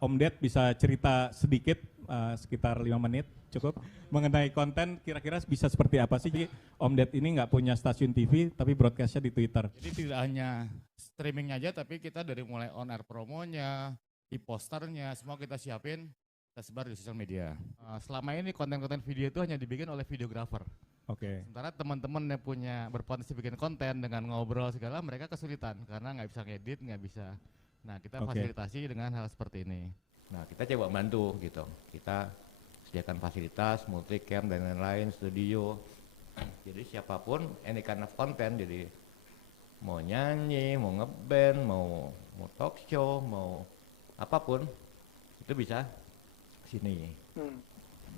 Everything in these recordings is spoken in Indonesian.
Om Ded bisa cerita sedikit sekitar 5 menit cukup mengenai konten kira-kira bisa seperti apa sih Ji? Om Ded ini nggak punya stasiun TV tapi broadcastnya di Twitter. Jadi tidak hanya streamingnya aja, tapi kita dari mulai on air promonya, di posternya, semua kita siapin, kita sebar di sosial media. Selama ini konten-konten video itu hanya dibikin oleh videographer. Oke. Sementara teman-teman yang punya berpotensi bikin konten dengan ngobrol segala, mereka kesulitan karena nggak bisa ngedit, nggak bisa. Nah, kita fasilitasi dengan hal seperti ini. Nah, kita coba bantu gitu. Kita sediakan fasilitas, multicam dan lain-lain, studio. Jadi siapapun any kind of content, jadi mau nyanyi, mau ngeband, mau talk show, mau apapun itu bisa sini.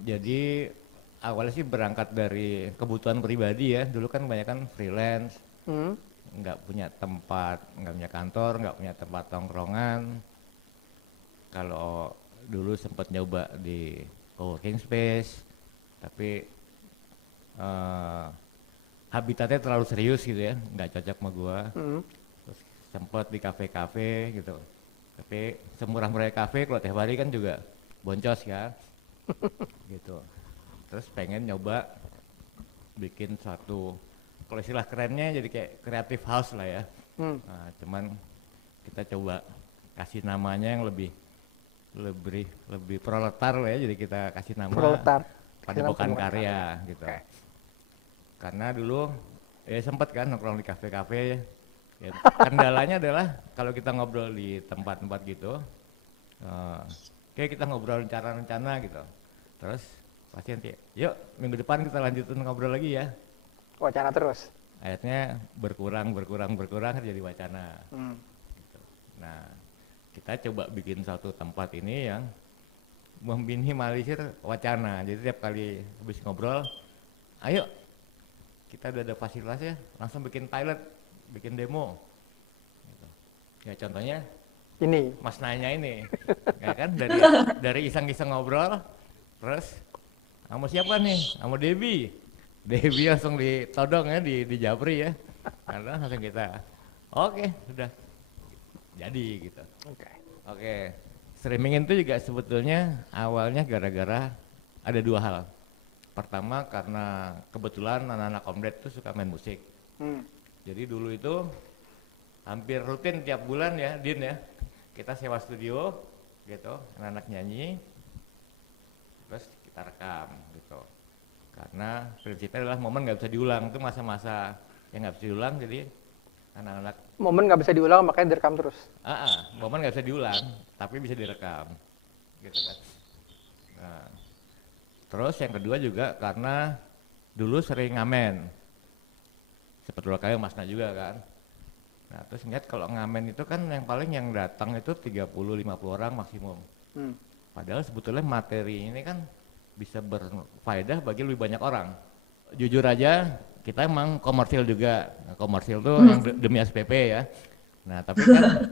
Jadi awalnya sih berangkat dari kebutuhan pribadi ya. Dulu kan kebanyakan freelance, nggak punya tempat, nggak punya kantor, nggak punya tempat tongkrongan. Kalau dulu sempat nyoba di co-working space, tapi habitatnya terlalu serius gitu ya, nggak cocok sama gua. Terus sempat di kafe-kafe gitu, tapi semurah-murah kafe kalau tiap hari kan juga boncos kan, gitu. Terus pengen nyoba bikin suatu, kalau istilah kerennya jadi kayak creative house lah ya. Nah, cuman kita coba kasih namanya yang lebih proletar lah ya, jadi kita kasih nama Padepokan Karya gitu. Karena dulu ya sempat kan nongkrong di kafe-kafe ya, kendalanya adalah kalau kita ngobrol di tempat-tempat gitu, kayak kita ngobrol rencana-rencana gitu, terus pasti nanti yuk minggu depan kita lanjutin ngobrol lagi ya, wacana terus, akhirnya berkurang jadi wacana. Gitu. Nah, kita coba bikin satu tempat ini yang meminimalisir wacana. Jadi tiap kali habis ngobrol, ayo kita udah ada fasilitasnya, langsung bikin pilot, bikin demo. Gitu. Ya contohnya ini Mas Nanya ini, ya kan dari iseng-iseng ngobrol, terus kamu siapa nih? Kamu Debbie langsung ditodong ya di Japri ya, karena langsung kita, oke, sudah jadi gitu. Oke. Streaming itu juga sebetulnya awalnya gara-gara ada dua hal. Pertama karena kebetulan anak-anak Om Ded tuh suka main musik. Jadi dulu itu hampir rutin tiap bulan ya, Din ya, kita sewa studio gitu, anak-anak nyanyi, terus kita rekam gitu. Karena prinsipnya adalah momen nggak bisa diulang, itu masa-masa yang nggak bisa diulang, jadi anak-anak momen nggak bisa diulang makanya direkam terus. Momen nggak bisa diulang, tapi bisa direkam, gitu kan. Nah, terus yang kedua juga karena dulu sering ngamen, seperti kayak Mas Na juga kan. Nah, terus ngeliat kalau ngamen itu kan yang paling yang datang itu 30-50 orang maksimum. Padahal sebetulnya materi ini kan bisa berfaedah bagi lebih banyak orang. Jujur aja, kita emang komersil juga. Nah, komersil tuh yang demi SPP ya. Nah, tapi kan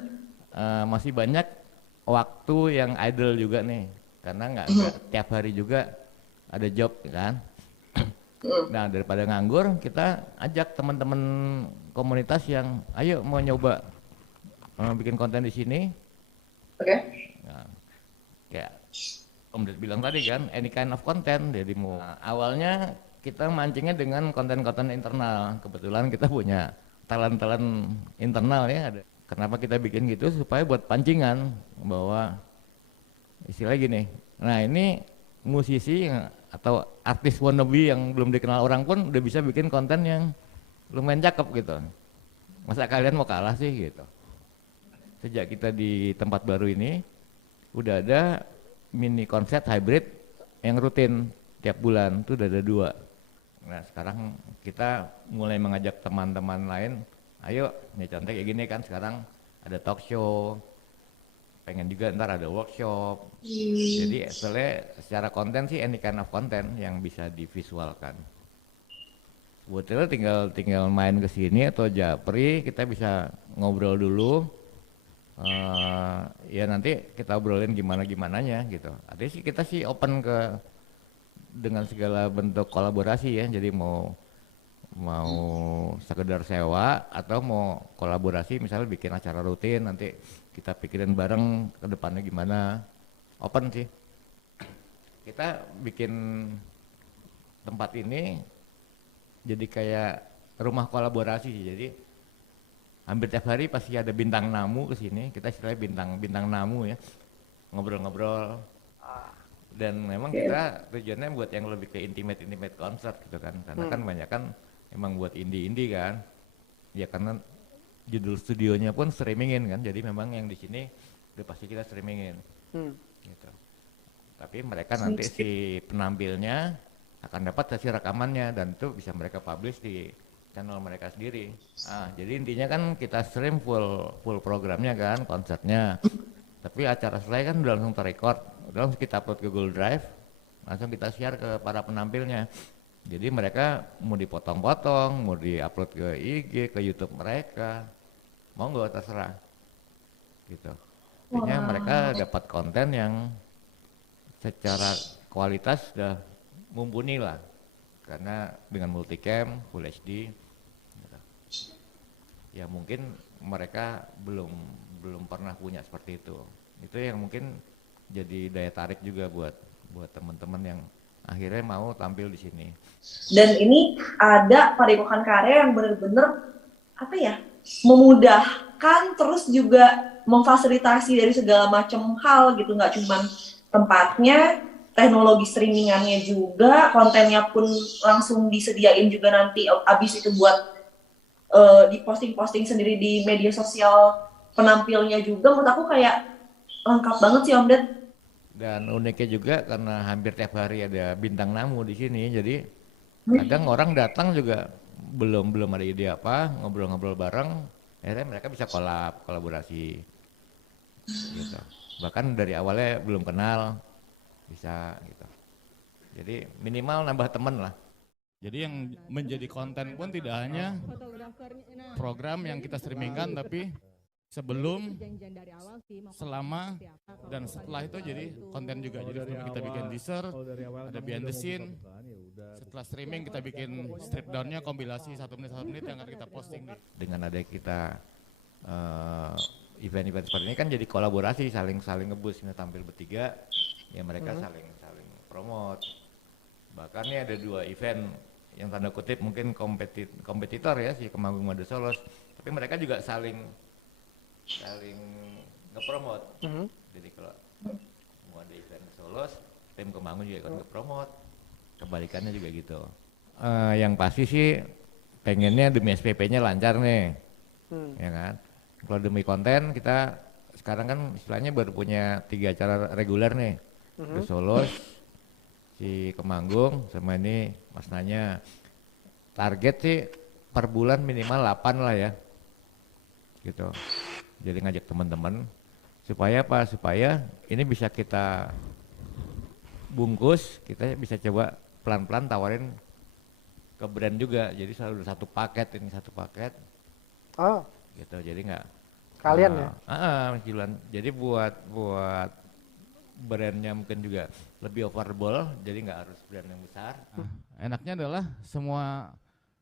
masih banyak waktu yang idle juga nih, karena nggak tiap hari juga ada job kan. Nah, daripada nganggur, kita ajak teman-teman komunitas yang ayo mau nyoba bikin konten di sini. Nah, kayak Om Ded bilang tadi kan, any kind of content. Jadi mau awalnya kita mancingnya dengan konten-konten internal. Kebetulan kita punya talent-talent internal ya. Ada. Kenapa kita bikin gitu? Supaya buat pancingan bahwa istilah gini. Nah, ini musisi atau artis wannabe yang belum dikenal orang pun udah bisa bikin konten yang lumayan cakep gitu. Masa kalian mau kalah sih gitu. Sejak kita di tempat baru ini udah ada mini konser hybrid yang rutin tiap bulan, itu udah ada 2. Nah, sekarang kita mulai mengajak teman-teman lain, ayo nih contoh kayak gini kan, sekarang ada talk show, pengen juga ntar ada workshop. Jadi secara konten sih any kind of content yang bisa divisualkan. Sebetulnya tinggal main ke sini atau Japri, kita bisa ngobrol dulu. Ya nanti kita obrolin gimananya gitu. Artinya sih kita sih open dengan segala bentuk kolaborasi ya. Jadi mau sekedar sewa atau mau kolaborasi, misalnya bikin acara rutin nanti kita pikirin bareng ke depannya gimana. Open sih. Kita bikin tempat ini jadi kayak rumah kolaborasi sih. Jadi hampir tiap hari pasti ada bintang tamu ke sini. Kita istilahnya bintang tamu ya. Ngobrol-ngobrol. Dan memang kita tujuannya buat yang lebih ke intimate concert gitu kan. Karena kan banyak kan emang buat indie kan. Ya karena judul studionya pun streamingin kan. Jadi memang yang di sini udah pasti kita streamingin. Gitu. Tapi mereka nanti si penampilnya akan dapat sesi rekamannya dan itu bisa mereka publish di channel mereka sendiri. Jadi intinya kan kita stream full programnya kan, konsernya. Tapi acara selesai kan udah langsung terrecord, udah langsung kita upload ke Google Drive, langsung kita share ke para penampilnya. Jadi mereka mau dipotong-potong, mau diupload ke IG, ke YouTube mereka, mau nggak terserah. Gitu. Artinya mereka dapat konten yang secara kualitas sudah mumpuni lah, karena dengan multicam, full HD. Gitu. Ya mungkin mereka belum pernah punya seperti itu. Itu yang mungkin jadi daya tarik juga buat teman-teman yang akhirnya mau tampil di sini. Dan ini ada padepokan karya yang benar-benar memudahkan, terus juga memfasilitasi dari segala macam hal gitu, nggak cuman tempatnya, teknologi streamingannya juga, kontennya pun langsung disediain juga nanti abis itu buat diposting sendiri di media sosial penampilnya juga. Menurut aku kayak lengkap banget sih Om Ded. Dan uniknya juga karena hampir tiap hari ada bintang tamu di sini, jadi kadang orang datang juga belum ada ide apa, ngobrol-ngobrol bareng, akhirnya mereka bisa kolaborasi gitu. Bahkan dari awalnya belum kenal bisa gitu. Jadi minimal nambah temen lah. Jadi yang menjadi konten pun tidak hanya program yang kita streamingkan, tapi sebelum, selama, dan setelah itu jadi konten juga. Jadi kita bikin teaser, ada behind the scene. Setelah streaming kita bikin strip down-nya, kompilasi 1 menit yang akan kita posting. Dengan ada kita event-event seperti ini kan jadi kolaborasi, saling ngebus. Ini tampil bertiga, ya mereka saling promote. Bahkan ini ada 2 event yang tanda kutip mungkin kompetitor ya, si Kemanggung Made Solos, tapi mereka juga saling ngepromot. Jadi kalau mau ada event Solos, tim Kemanggung juga ikut ngepromot, kebalikannya juga gitu. Yang pasti sih pengennya demi SPP-nya lancar nih, ya kan. Kalau demi konten kita sekarang kan istilahnya baru punya 3 acara reguler nih, The Solos, si Kemanggung, sama ini Mas Nanya. Target sih per bulan minimal 8 lah ya, gitu. Jadi ngajak teman-teman supaya apa? Supaya ini bisa kita bungkus, kita bisa coba pelan-pelan tawarin ke brand juga. Jadi selalu satu paket gitu. Jadi nggak Kalian ya? jualan. Jadi buat brandnya mungkin juga lebih affordable, jadi nggak harus brand yang besar. Enaknya adalah semua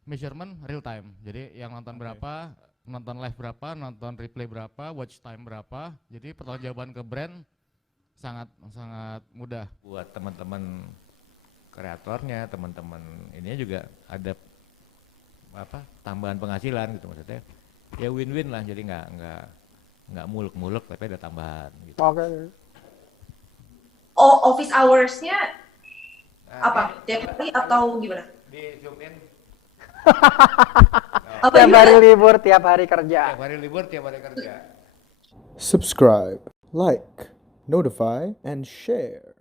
measurement real time. Jadi yang nonton berapa, nonton live berapa, nonton replay berapa, watch time berapa. Jadi pertanggungjawaban ke brand sangat mudah. Buat teman-teman kreatornya, teman-teman ini juga ada tambahan penghasilan gitu maksudnya. Ya win-win lah, jadi nggak muluk-muluk tapi ada tambahan gitu. Oke. Office hours-nya apa? Tiap hari atau gimana? Di zoom in. Tiap hari libur, tiap hari kerja. Tiap hari libur, tiap hari kerja. Subscribe, like, notify, and share.